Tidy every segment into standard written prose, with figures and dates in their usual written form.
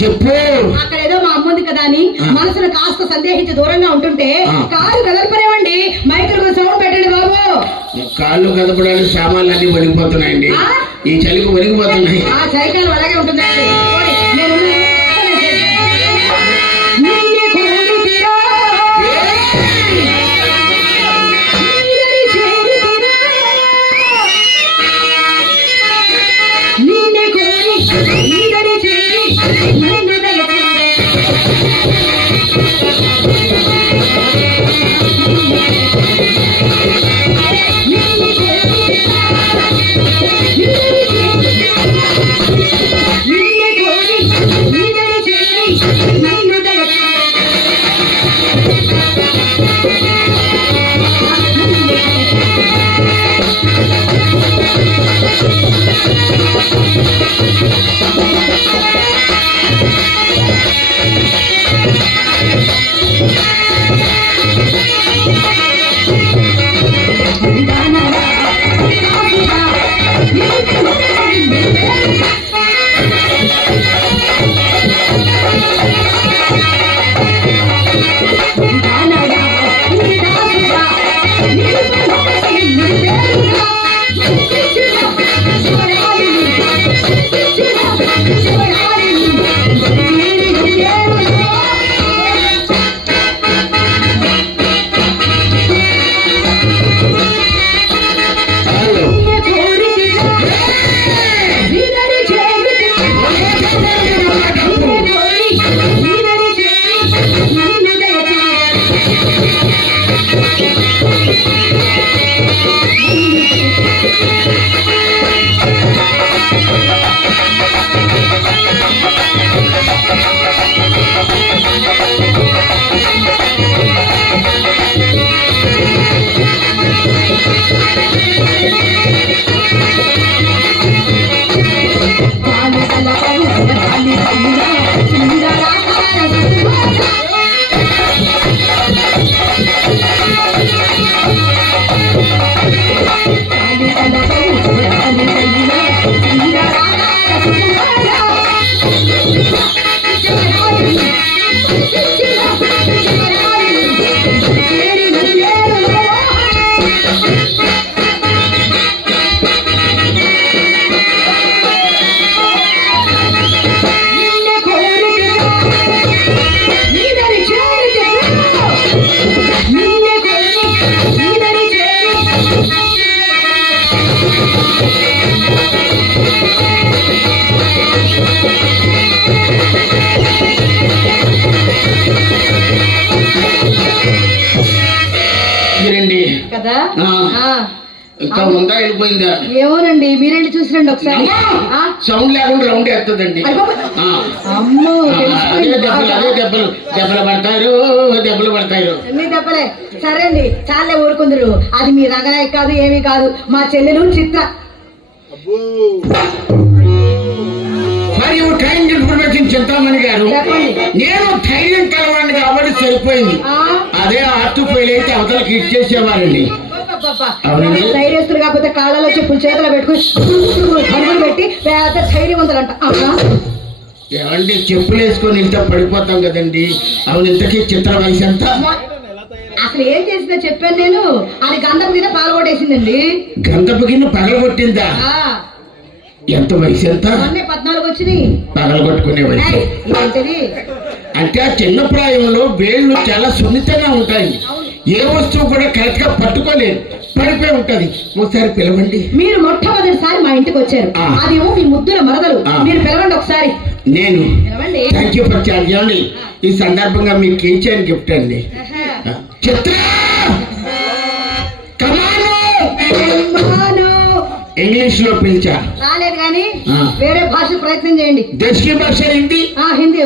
చెప్పు. అక్కడ ఏదో మా అమ్మ ఉంది కదా అని మనసును కాస్త సందేహించి దూరంగా ఉంటుంటే కాళ్ళు కదలపరేవండి. మైకులకు సౌండ్ పెట్టండి బాబు. కాళ్ళు కదపడానికి సామాన్లు అన్ని వణిగిపోతున్నాయండి. ఈ చలికి వణిగిపోతున్నాయి. ఆ చలికాలం అలాగే ఉంటుందండి. నేను కదా ఇంకా ఉందా వెళ్ళిపోయిందా ఏమోనండి. మీరేంటి చూసిరండి ఒకసారి. సౌండ్ లేకుండా రౌండ్ వేస్తుందండి. అమ్మో అదే దెబ్బలు పడతారు అన్ని దెబ్బలే. సరే అండి చాలే ఊరుకుందరు. అది మీ రంగనాయక్ కాదు ఏమీ కాదు, మా చెల్లెలు చిత్ర. మరియు ట్రైన్ ఇన్ఫర్మేషన్ చింతామణి గారు, నేను ధైర్యం కలవాడిని కాబట్టి సరిపోయింది. అదే ఆర్ట్ ఫెయిల్ అయితే అవతలకి ఇచ్చేసేవారండి. ధైర్యస్తులు కాకపోతే కాళ్ళలో చెప్పులు చేతులు పెట్టుకుని పరుగులు పెట్టి పెద్ద ధైర్యవంతులంట. ఏమండి చెప్పులు వేసుకొని ఇంత పడిపోతాం కదండి. అవును, ఇంతకీ చిత్ర వయసు ఎంత? అసలు ఏం చేసిందో చెప్పాను నేను. అది గంధపు కింద పాల్గొట్టేసిందండి. గంధపు కింద పగలగొట్టిందా? ఎంత వయసు ఎంత? 14 వచ్చినాయి. పగలగొట్టుకునే వయసు అంటే ఆ చిన్న ప్రాయంలో వేళ్ళు చాలా సున్నితంగా ఉంటాయి. ఏ వస్తువు కూడా కరెక్ట్ గా పట్టుకోలేదు, పడిపోయి ఉంటది. ఒకసారి పిలవండి. మీరు మొట్టమొదటిసారి మా ఇంటికి వచ్చారు. అదేమో మీ ముద్దుల మరదలు. మీరు పిలవండి ఒకసారి. నేను థ్యాంక్ యూ ఫర్ చార్జింగ్. ఈ సందర్భంగా మీకు ఇచ్చాను గిఫ్ట్ అండి. చిత్ర ఇంగ్లీష్ లో పిలిచా రాలేదు కానీ వేరే భాష ప్రయత్నం చేయండి. దేశీయ భాష హిందీ. హిందీ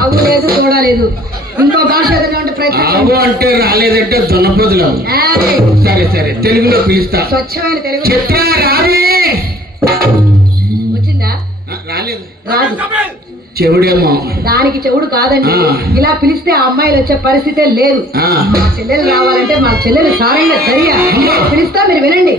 ఆవు లేదు చూడలేదు. ఇంకో భాష ఏదైనా ఉంటే ప్రయత్నం. ఆవు అంటే రాలేదంటే దున్నపోతులు. సరే తెలుగులో పిలుస్తా. స్వచ్ఛమైన తెలుగు. చిత్ర రావి వచ్చిందా? రాలేదు. రాదు. చెవుడేమో. దానికి చెవుడు కాదండి. ఆ. ఇలా పిలిస్తే ఆ అమ్మాయిలు వచ్చే పరిస్థితే లేదు. ఆ. మా చెల్లెలు రావాలంటే మా చెల్లెలు సారంగా దర్యా పిలుస్తా, మీరు వినండి.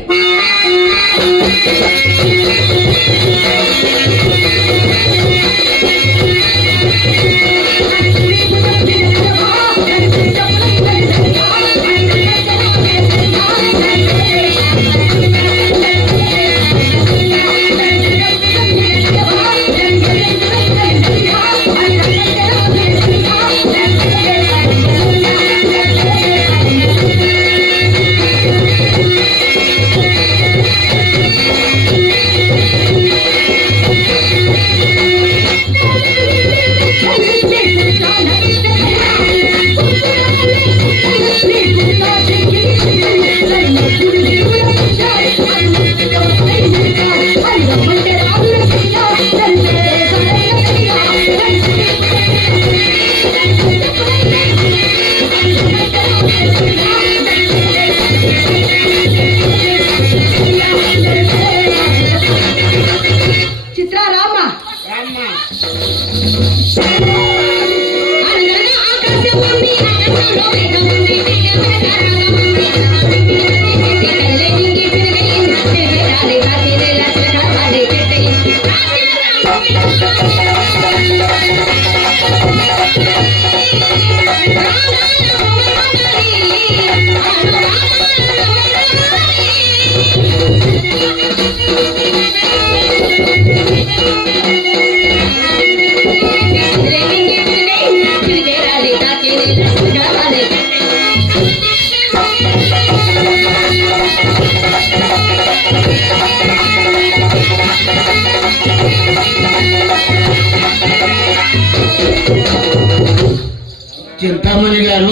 చింతామణి గారు,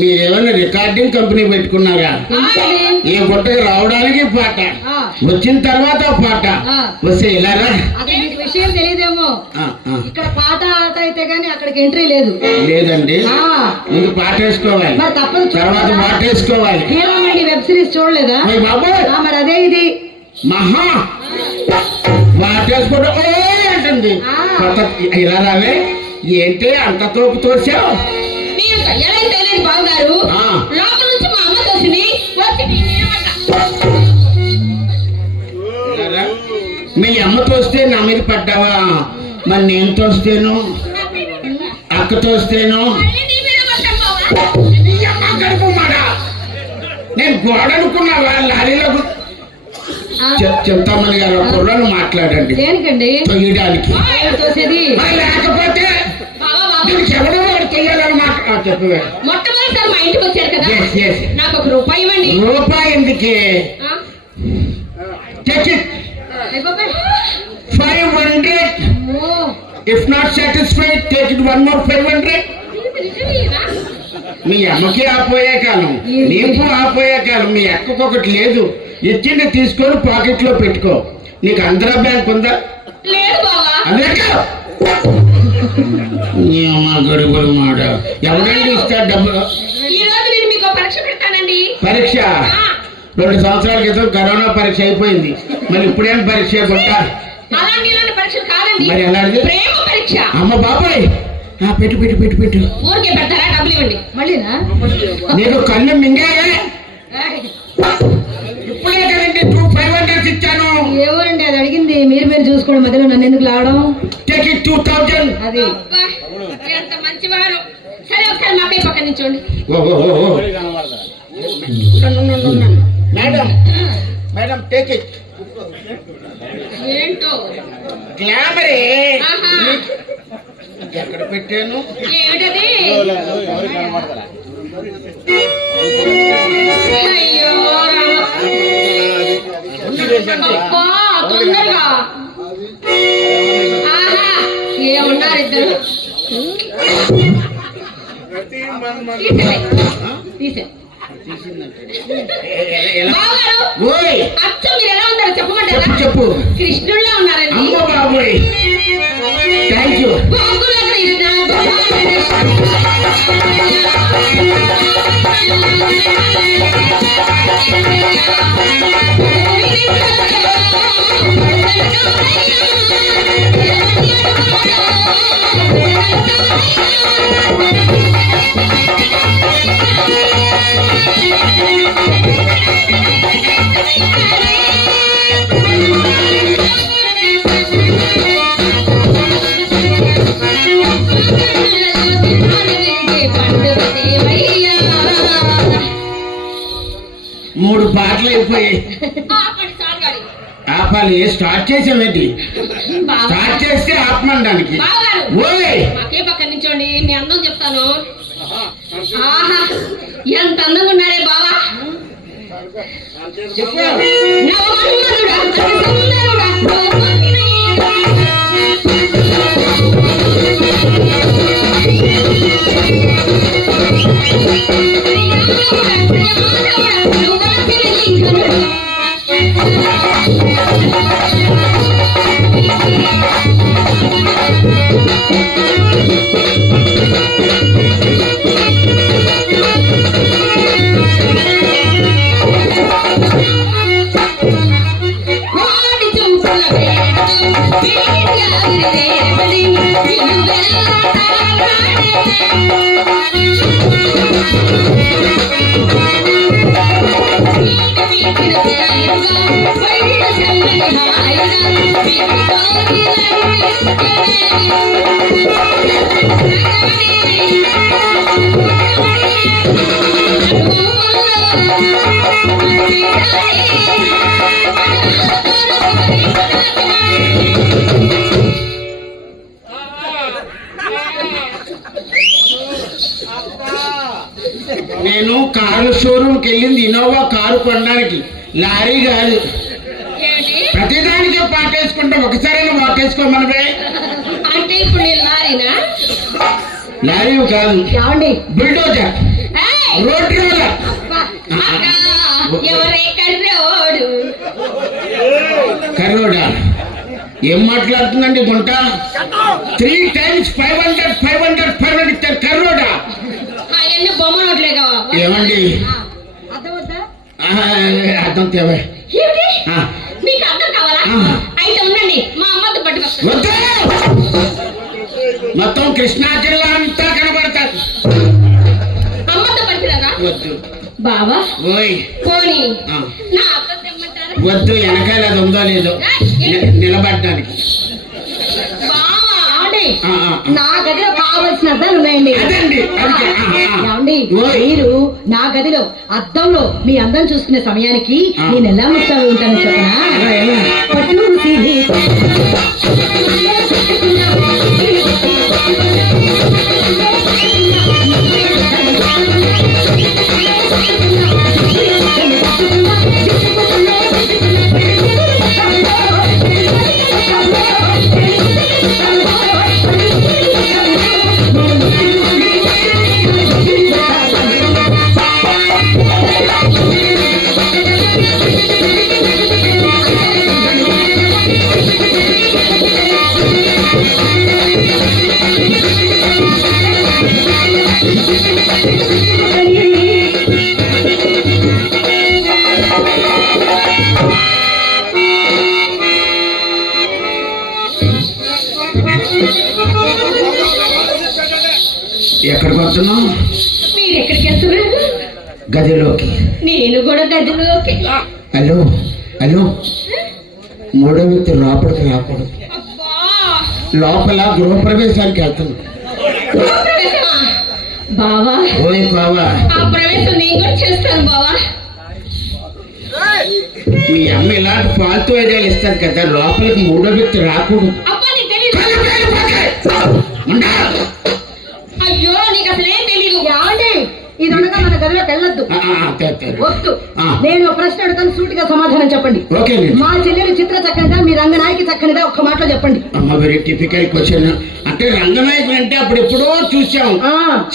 మీరేమైనా రికార్డింగ్ కంపెనీ పెట్టుకున్నారా? ఈ పుట్టకి రావడానికి పాట, వచ్చిన తర్వాత పాట వస్తే ఇలారా? విషయం తెలియదేమో, ఇక్కడ పాట ఆట అయితే గానీ అక్కడికి ఎంట్రీ లేదు. లేదండి, ముందు పాట వేసుకోవాలి, మరి తప్పదు, తర్వాత పాట వేసుకోవాలి. వెబ్ సిరీస్ చూడలేదా? మరి అదే ఇది మహా పాట వేసుకోవడం అంటుంది. ఇలా రావే, ఏంటి అంత తోపు తోసావు? మీరు కళ్యాణం చేయలేదు బాబు గారు, లోపల నుంచి మా అమ్మ తోసింది. మీ అమ్మ తోస్తే నా మీద పడ్డావా? మరి నేను తోస్తేను, అక్క తోస్తేను, నేను గోడ అనుకున్నావా? లారీలో చెప్తామని గారు కుర్రలు మాట్లాడండి. దేనికండి? తొయ్యడానికి. లేకపోతే ఎవడో వాడు తొయ్యాలన్నమాట. చెప్పవే. మొట్టమొదటిసారి మా ఇంటికి వచ్చారు కదా, నాకు ఒక రూపాయి ఇవ్వండి. రూపాయి ఎందుకే? 500. If not satisfied, take it one more 500. మీ అమ్మకి ఆపోయే కాలం, నీకు ఆపోయే కాలం. మీ అక్కకు ఒకటి లేదు, ఇచ్చింది తీసుకొని పాకెట్ లో పెట్టుకో. నీకు ఆంధ్రా బ్యాంక్ ఉందా? లేదు బావా. అదే గడుగుడు మాట. ఎవరండి ఇస్తారు డబ్బులు? ఈ రోజు నేను మీకు పరీక్ష పెడతానండి. పరీక్ష? 2 సంవత్సరాల క్రితం కరోనా పరీక్ష అయిపోయింది, మరి ఇప్పుడేం పరీక్ష కొట్టాలి? మరి అలాంటిది ప్రేమ పరీక్ష. అమ్మ బాబాయ్, పెట్టు పెట్టు పెట్టు పెట్టు. ఊరికే పెడతారా? డబ్బులు ఇవ్వండి. మళ్ళీనా? నీకు కళ్ళు మింగాయే? ఇప్పుడే కదండి 500 ఇచ్చాను. ఎవరండి అది అడిగింది? మీరు చూసుకోండి, మధ్యలో నన్ను ఎందుకు లావడం? Take it 2000. అది ఎంత మంచివారు. సరే ఒకసారి మా పై పక్కన నిల్చోండి. Madam madam, take it. ఏంటో గ్లామరే. ఎక్కడ పెట్టాను? ఏమిటది? అయ్యో తొందరగా. ఏమున్నారు ఇద్దరు? తీసే అచ్చం మీరు ఎలా ఉన్నారో చెప్పమంటారా? చెప్పు. కృష్ణుల్లా ఉన్నారండి. అమ్మ బాబోయ్, థ్యాంక్ యూ. పాటలు అయిపోయాయి. ఆపాలి. స్టార్ట్ చేసామేంటి? స్టార్ట్ చేస్తే ఆపమనడానికి. ఓయ్ మాకే పక్కన నుంచోండి, మీ అందం చెప్తాను. ఆహా ఎంత అందంగా ఉన్నారే బావా. నేను కారు షోరూమ్కి వెళ్ళింది ఇన్నోవా కారు కొనడానికి, లారీ కాదు. ప్రతిదానికే పాటేసుకుంటా, ఒకసారైనా పాటేసుకోమనవే. అంటే ఇప్పుడు నేను లారీనా? లారీ కాదు, బుల్డోజర్, రోడ్ రోలర్. ఎవరే కర్రోడు? కర్రోడా? ఏం మాట్లాడుతుందండి గుంట? 3 times 500 500 500 ఇచ్చారు. కర్రోడా? అవన్నీ బొమ్మ నోట్లే కావా? ఏమండి అర్థం తేవే. మీకు అర్థం కావాలా? అయితే ఉండండి, మా అమ్మతో పట్టుకొస్తాను. వద్దు, మొత్తం కృష్ణా జిల్లా అంతా కనబడతారు. అమ్మతో పట్టుకురాగా? వద్దు బావా. ఓయ్ పోనీ నా అత్త తెమ్మంటారా? వద్దు, వెనకాల అది ఉందో లేదో నిలబడ్డానికి. నా గదిలో కావలసిన అద్దాలు ఉన్నాయండి. ఏమండి, మీరు నా గదిలో అద్దంలో మీ అందం చూసుకునే సమయానికి నేను ఎలా ముస్తాను ఉంటానో చెప్పనా? పట్టు సీని ఎక్కడికి వస్తున్నావు? మీరు ఎక్కడికి వెళ్తున్నారు? గదిలోకి. నేను కూడా గదిలోకి. హలో హలో, మూడో వ్యక్తి లోపలికి రాకూడదు. లోపల గృహప్రవేశానికి వెళ్తున్నాం. బావా ఓయ్ బావా, ఆ ప్రవేశం నేను కూడా చేస్తాను బావా. మీ అమ్మ ఇలాంటి ఫాల్తూ ఐడియాలు ఇస్తారు కదా, లోపలికి మూడో వ్యక్తి రాకూడదు. అయ్యో నీకు అసలు ఏం తెలీదు. ఇది ఉండగా మన గదిలోకి వెళ్ళొద్దు. వద్దు. నేను ఒక ప్రశ్న అడుగుతాను, సూటిగా సమాధానం చెప్పండి. మా చెల్లెలు చిత్ర చక్కనిదా, మీ రంగనాయకి చక్కనిదా? ఒక్క మాటలో చెప్పండి. అమ్మ వెరీ టిపికల్ క్వశ్చన్. అంటే రంగనాయకులు అంటే అప్పుడు ఎప్పుడో చూసాం,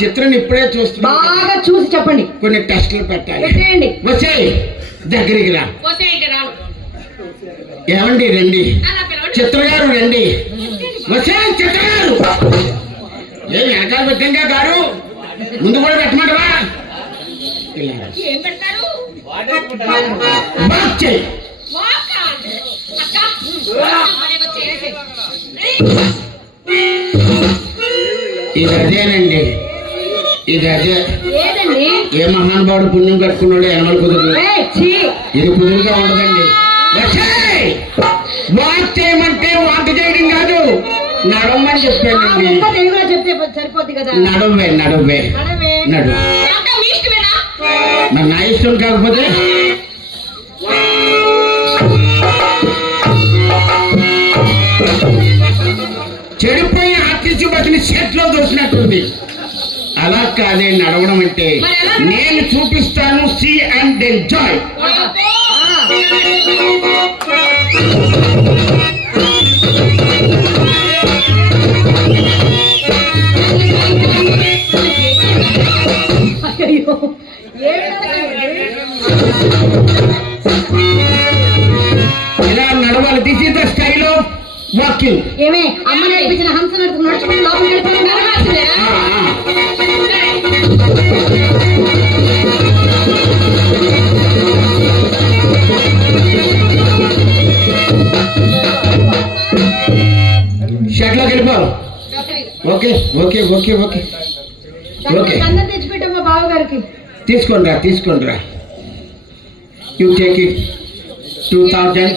చిత్రాన్ని ఇప్పుడే చూస్తాం. బాగా చూసి చెప్పండి. కొన్ని టెస్టులు పెట్టాలి. పెట్టేయండి. వచ్చేయి, దగ్గరికి రా. ఏమండి రండి, చిత్రగారు రండి. వచ్చే చిత్రగారు. ఏం వెనకాల పెట్టంగా గారు, ముందు కూడా పెట్టమంటవా? ఇది అదేనండి, ఇది అదే. ఏ మహానుభావుడు పుణ్యం కట్టుకున్నాడు ఎనమల కుదురు. ఇది కుదురుగా ఉండదండి. వాక్ చేయమంటే వాంట చేయడం కాదు, నడవమని చెప్పానండి. సరిపోద్ది కదా. నడవే నడవే నడు. మరి నా ఇష్టం కాకపోతే సెట్ లో దొరికినట్టుంది. అలా కాదే నడవడం అంటే. నేను చూపిస్తాను, సీ అండ్ ఎంజాయ్. అయ్యో ఇలా నడవాలి. This is the style of walking. ఏమే అమ్మ నేర్పించిన హంస నడుచుకుంటూ లోపలికి వెళ్ళిపోయి నడవాల్సిందేనా? షర్ట్లోకి వెళ్ళిపో. Okay okay okay okay okay. అన్నం తెచ్చిపెట్టమ్మా బావగారికి. తీసుకోండిరా. You take it 2000.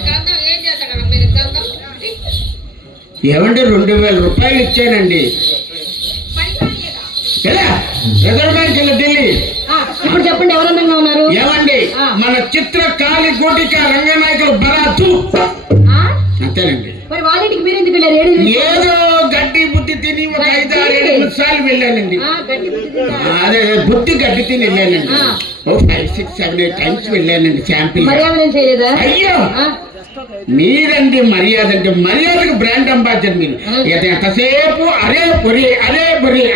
ఏమంటే 2000 రూపాయలు ఇచ్చానండి. రిజర్వ్ బ్యాంక్ వెళ్ళి ఢిల్లీ. ఇప్పుడు చెప్పండి ఎవరు అందంగా ఉన్నారు? ఏమండి మన చిత్రకాళి గోటిక రంగనాయకులు బరాతు. అంతేనండి. మరి వాళ్ళ ఇంటికి మీరు ఎందుకు వెళ్ళారు? ఏదో గడ్డి బుద్ధి తిని ఒక 5-6-7 నిమిషాలు వెళ్ళానండి. అదే బుద్ధి గడ్డి తిని వెళ్ళానండి. 5-6-7-8 టైమ్స్ వెళ్ళానండి. శాంపిల్. అయ్యో మీరండి మర్యాద అంటే మర్యాదకు బ్రాండ్ అంబాసిడర్ మీరు. ఎంతసేపు అరే పొరి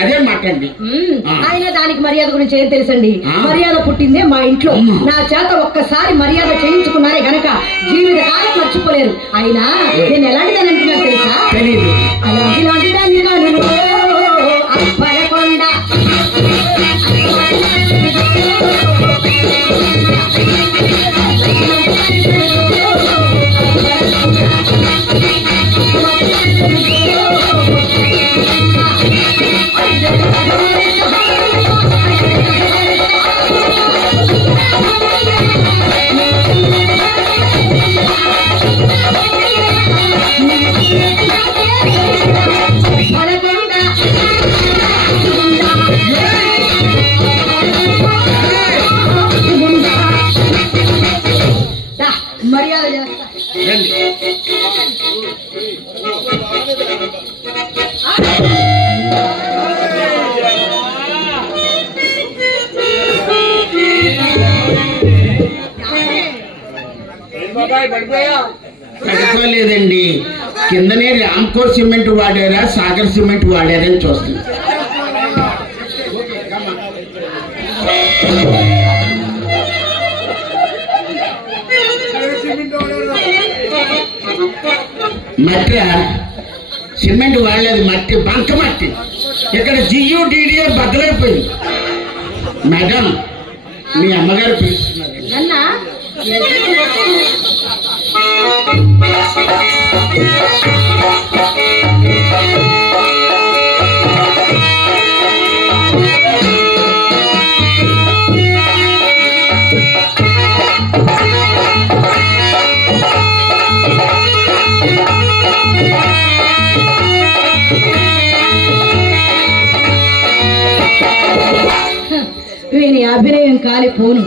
అదే మాటండి. ఆయన దానికి మర్యాద గురించి ఏం తెలుసండి? మర్యాద పుట్టిందే మా ఇంట్లో. నా చేత ఒక్కసారి మర్యాద చేయించుకున్నారే గనక జీవిత కాలం మర్చిపోలేరు. అయినా నేను ఎలాంటిదని అంటున్నా తెలుసా? తెలీదు. అలాంటి దాన్ని కాను అప్పలకొండ. మర్యాద చేస్తా. పడుకోలేదండి. కిందనే రామ్కోర్ సిమెంట్ వాడారా సాగర్ సిమెంట్ వాడారని చూస్తుంది. మట్టి సిమెంట్ వాడలేదు, మట్టి బంక మట్టి. ఇక్కడ GUDDA బద్దలైపోయింది. మేడం మీ అమ్మగారు పిలుస్తున్నారు. వీని అభినయం కాలిపోను.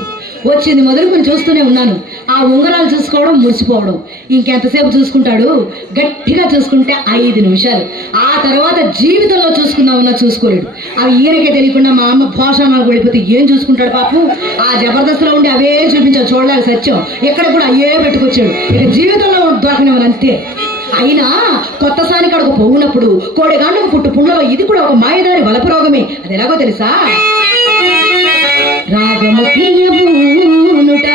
వచ్చింది మొదలుకొని చూస్తూనే ఉన్నాను. ఆ ఉంగరాలు చూసుకోవడం, మురిసిపోవడం. ఇంకెంతసేపు చూసుకుంటాడు? గట్టిగా చూసుకుంటే 5 నిమిషాలు. ఆ తర్వాత జీవితంలో చూసుకుందామన్నా చూసుకోలేడు. అవి ఈయనకే తెలియకుండా మా అమ్మ పోషణకు వెళ్ళిపోతే ఏం చూసుకుంటాడు పాపం? ఆ జబర్దస్త్లో ఉండి అవే చూపించావు, చూడలేక సత్యం. ఎక్కడ కూడా అయ్యే పెట్టుకొచ్చాడు. ఇక జీవితంలో దొరకనివ్వను అంతే. అయినా కొత్త సాని కడుకు పోవునప్పుడు కోడిగాండకు పుట్టు పుండలో ఇది కూడా ఒక మాయదారి వలపు రోగమే. అది ఎలాగో తెలుసా? రాగము తీయబూనుట,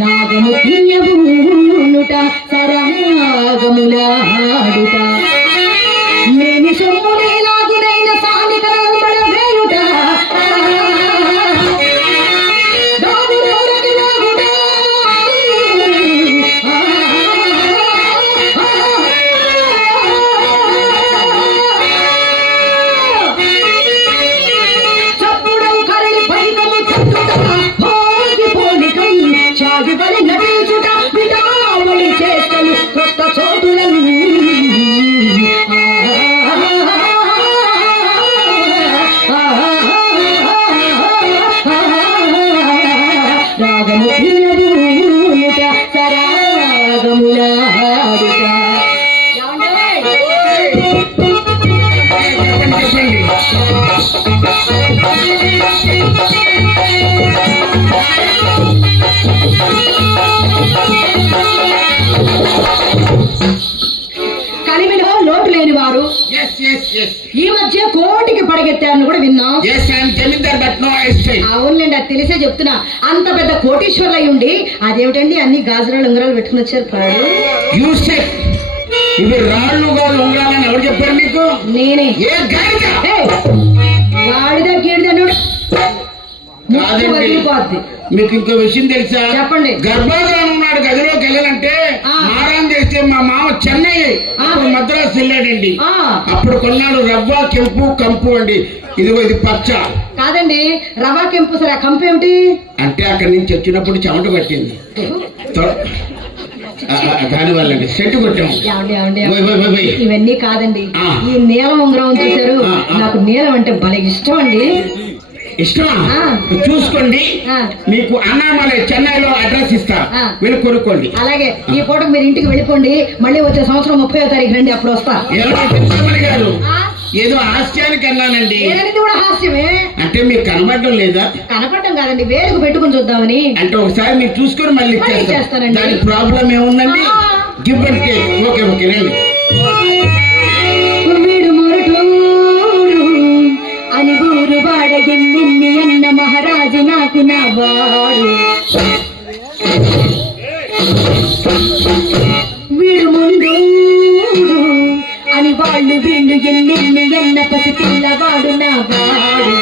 రాగము తీయబూనుట, సరాగములాడుట, మేని సొమ్మునే లాగునైన సానికరం పడవేయుట, చాగిబలి నటించుట, విడావళి చేస్తలు కొత్త చోటులను కలిమిలో లోటు లేని వారు Yes, yes, yes. ఈ మధ్య కోటికి పడగెత్తారని కూడా విన్నాం. Yes, I am Jamindar, but no estate. అవునులేండి, అది తెలిసే చెప్తున్నా. అంత పెద్ద కోటీశ్వర్లు అయి ఉండి అదేమిటండి అన్ని గాజురాలు ఉంగరాలు పెట్టుకుని వచ్చారు కాదు. You said ఇవి రాళ్ళు గారు ఉంగరాలని ఎవరు చెప్పారు మీకు? నేనే. ఏ గాడిద? ఏయ్, గాడిద గీడిద అన్నాడు. ముక్కు వదిలిపోద్ది. మీకు ఇంకో విషయం తెలుసా? చెప్పండి. గర్భాధానం ఉన్నాడు గదిలోకి వెళ్ళాలంటే మారం చేస్తే మా మామ చెన్నై అప్పుడు మద్రాసు వెళ్ళాడండి. అప్పుడు కొన్నాడు రవ్వ కెంపు కంపు అండి. ఇదిగో ఇది పచ్చ కాదండి, రవ్వ కెంపు. సరే, ఆ కంపు ఏమిటి అంటే అక్కడి నుంచి వచ్చినప్పుడు చెమట పట్టింది దాని వల్లండి సెట్ కొట్టాము. ఇవన్నీ కాదండి, ఈ నీలం ఉంగరం చూశారు. నాకు నీలం అంటే భలే ఇష్టం అండి. ఇష్టమా? చూసుకోండి, మీకు అన్నామలై చెన్నైలో అడ్రస్ ఇస్తా, వెళ్ళి కొనుక్కోండి. అలాగే ఈ పూటకు మీరు ఇంటికి వెళ్ళిపోండి. మళ్ళీ వచ్చే సంవత్సరం 30వ తారీఖు రండి, అప్పుడు వస్తా. గారు ఏదో హాస్యానికి అన్నానండి. కూడా హాస్యమే అంటే మీకు కనబడడం లేదా? కనపడడం కాదండి, వేలుకు పెట్టుకుని చూద్దామని. అంటే ఒకసారి మీరు చూసుకొని మళ్ళీ చేస్తానండి. దాని ప్రాబ్లం ఏముందండి? Give and take. Okay okay రండి. అని ఊరు వాడ ఎన్ని అన్న మహారాజు నాకు నా వాడు. వీడు ముందు అని వాళ్ళు వీళ్ళు ఎన్ని అన్న పసి పిల్లవాడు నా వాడు.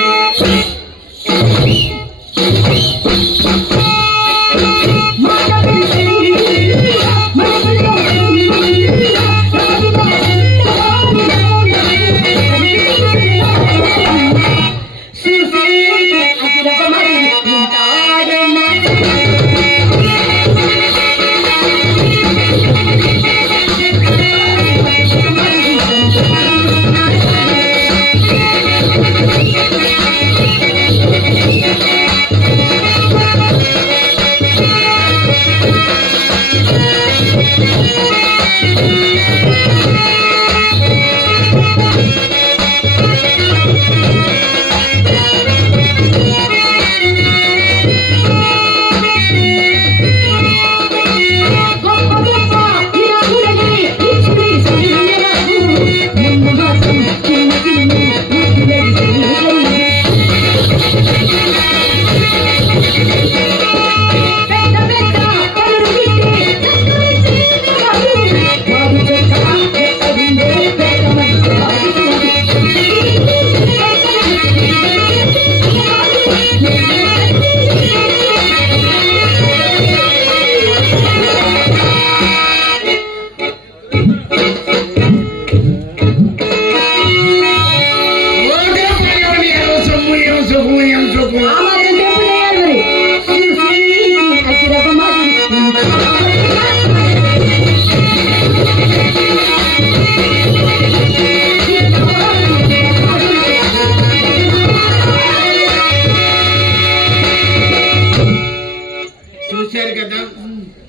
చూశారు కదా,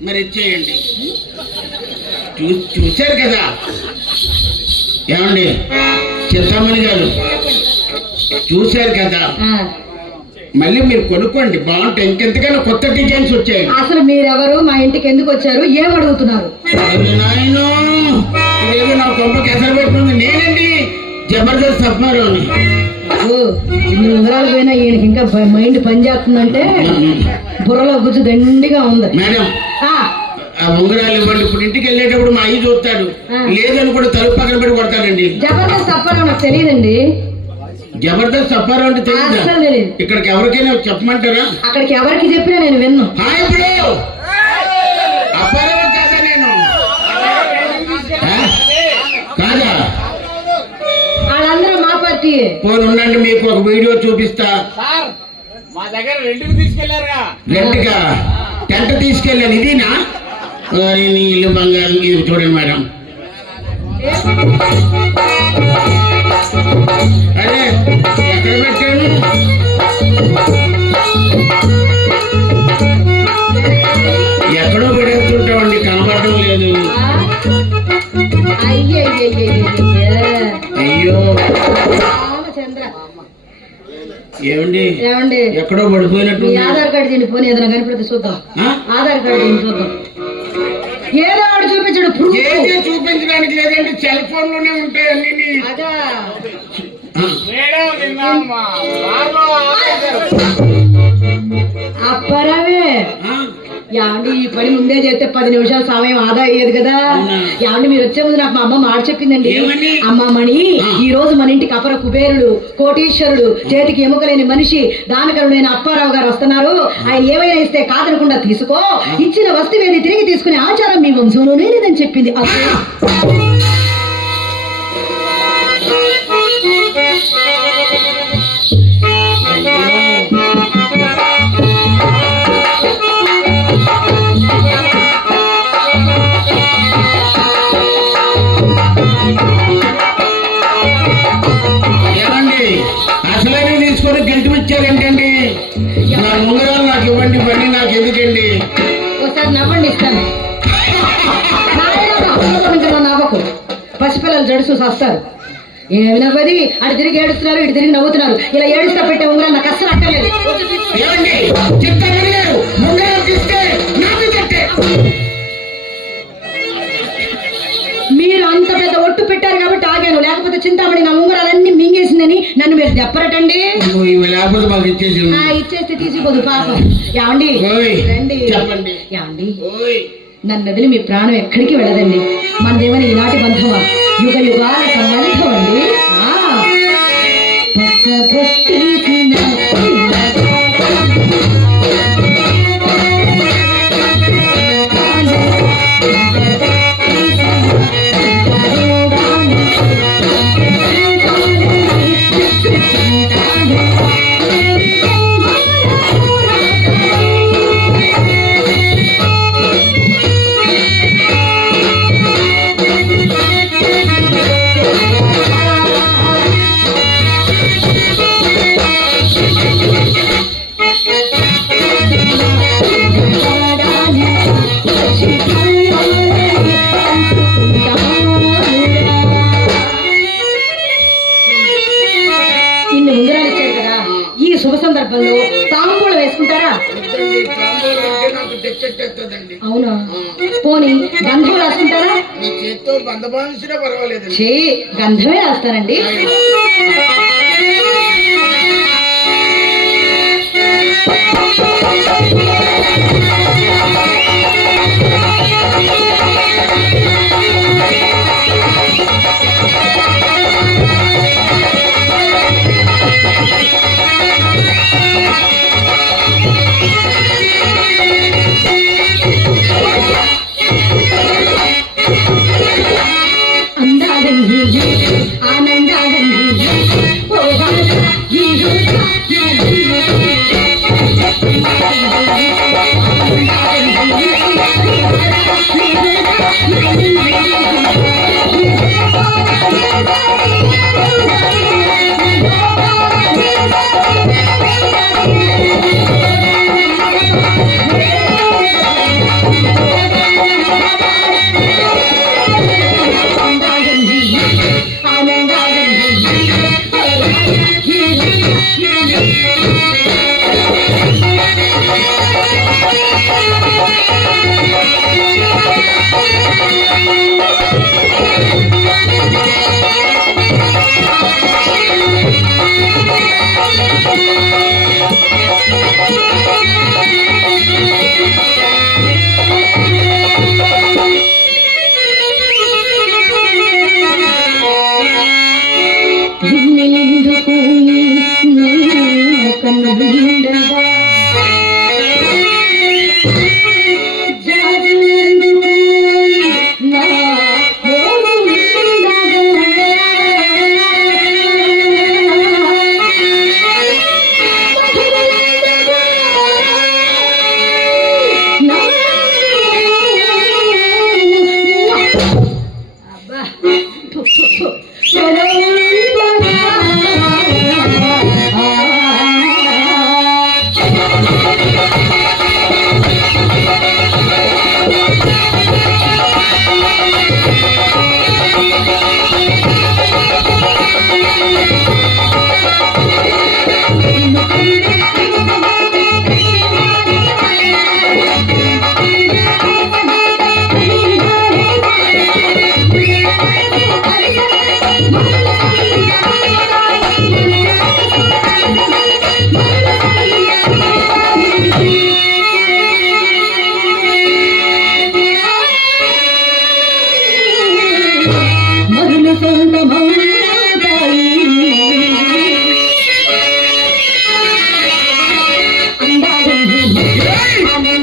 మరి ఇచ్చేయండి. చూశారు కదా ఏమండి చింతామణి గారు, చూశారు కదా, మళ్ళీ మీరు కొనుక్కోండి, బాగుంటాయి. ఇంకెంతకైనా కొత్త డిజైన్స్ వచ్చాయి. అసలు మీరెవరు, మా ఇంటికి ఎందుకు వచ్చారు, ఏం అడుగుతున్నారు? నాయనో ఇదేదో నా కొంపకి ఎసరు పెట్టుకుంది. నేనండి జబర్దస్త్ సబ్మారావుని. ఇన్ని ఉంగరాలు పోయినా ఈయనకి ఇంకా మైండ్ పని చేస్తుందంటే బుర్రలో గుజ్జు దండిగా ఉంది. మేడం ఆ ఉంగరాలు ఇవ్వండి. ఇప్పుడు ఇంటికి వెళ్ళేటప్పుడు మా అయ్యి చూస్తాడు, లేదని కూడా తలుపు పక్కన పెట్టి కొడతాడండి. జబర్దస్త్ సప్పారావు నాకు తెలియదండి. జబర్దస్త్ సప్పారావు అంటే తెలియదు. ఇక్కడికి ఎవరికైనా చెప్పమంటారా? అక్కడికి ఎవరికి చెప్పినా నేను విన్ను. ఇప్పుడు అప్పారావు కాదా? నేను కాదా? వాళ్ళందరూ మా పార్టీ. పోనీ ఉండండి, మీకు ఒక వీడియో చూపిస్తా. మా దగ్గర రెంట్కి తీసుకెళ్లారుగా. రెంట్గా టెంట్ తీసుకెళ్ళాను. ఇదినా నీళ్ళు బంగారు. ఇది చూడండి మేడం. అరే ఎక్కడ పెట్టాను? ఎక్కడో పెడుతుంటామండి, కనపడడం లేదు. అయ్యో రామచంద్ర ఏమండి ఏమండి ఎక్కడో పడిపోయినట్టు మీ ఆధార్ కార్డు తిని పోనీ ఏదైనా కనిపెడితే చూద్దాం. ఆధార్ కార్డు తిని చూద్దాం. ఏదో ఆడు చూపించాడు ఏది చూపించడానికి లేదండి, సెల్ ఫోన్ లోనే ఉంటాయి అన్ని. అదా మేడం నిన్నమ్మా అప్పరావే యాండి ఈ పని ముందే చేస్తే 10 నిమిషాలు సమయం ఆదా అయ్యేది కదా. యాండి మీరు వచ్చే ముందు నాకు మా అమ్మ మాట చెప్పిందండి. అమ్మమ్మని ఈ రోజు మన ఇంటికి అపర కుబేరుడు, కోటీశ్వరుడు, చేతికి ఎముకలేని మనిషి, దానకరుడైన అప్పారావు గారు వస్తున్నారు. ఆయన ఏమైనా ఇస్తే కాదనకుండా తీసుకో, ఇచ్చిన వస్తువేది తిరిగి తీసుకునే ఆచారం మీ వంశంలోనే లేదని చెప్పింది. ఏమండి అసలైన తీసుకొని గెలిపిచ్చారేంటండి? నా ఉంగరాలు నాకు ఇవ్వండి, ఇవన్నీ నాకు ఎందుకండి? ఒకసారి నవ్వండి ఇస్తాను. నవ్వకు, పసిపిల్లలు జడుసు వస్తారు. ఏమి నవ్వది? అటు తిరిగి ఏడుస్తున్నారు, ఇటు తిరిగి నవ్వుతున్నారు. ఇలా ఏడుస్తా పెట్టే ఉంగరాలు నాకు అస్సలు అక్కర్లేదు. ఏమండి చెప్తాను గారు, ఉంగరాలు తీస్తే నాకు చెట్టే. మీరు అంత పెద్ద ఒట్టు పెట్టారు కాబట్టి ఆగాను, లేకపోతే చింతామణి నా ఉంగరాలన్నీ మింగేసిందని నన్ను మీరు చెప్పరటండి. లేకపోతే మాకు ఇచ్చేసి ఇచ్చేస్తే తీసిపోదు పాపం. యాండి రండి, చెప్పండి. యాండి నన్ను వదిలి మీ ప్రాణం ఎక్కడికి వెళ్ళదండి. మనదేమని ఈనాటి బంధమా, యుగ యుగాల సంబంధం అండి. ఇన్ని ఉంగరాలు ఇచ్చారు కదా, ఈ శుభ సందర్భంలో తాంబూలం వేసుకుంటారా? అవునా? పోనీ గంధం రాసుకుంటారా? మీ చేత్తో బంధబాల్సినా పర్వాలేదు. గంధమే రాస్తారండి. ఆ, నేను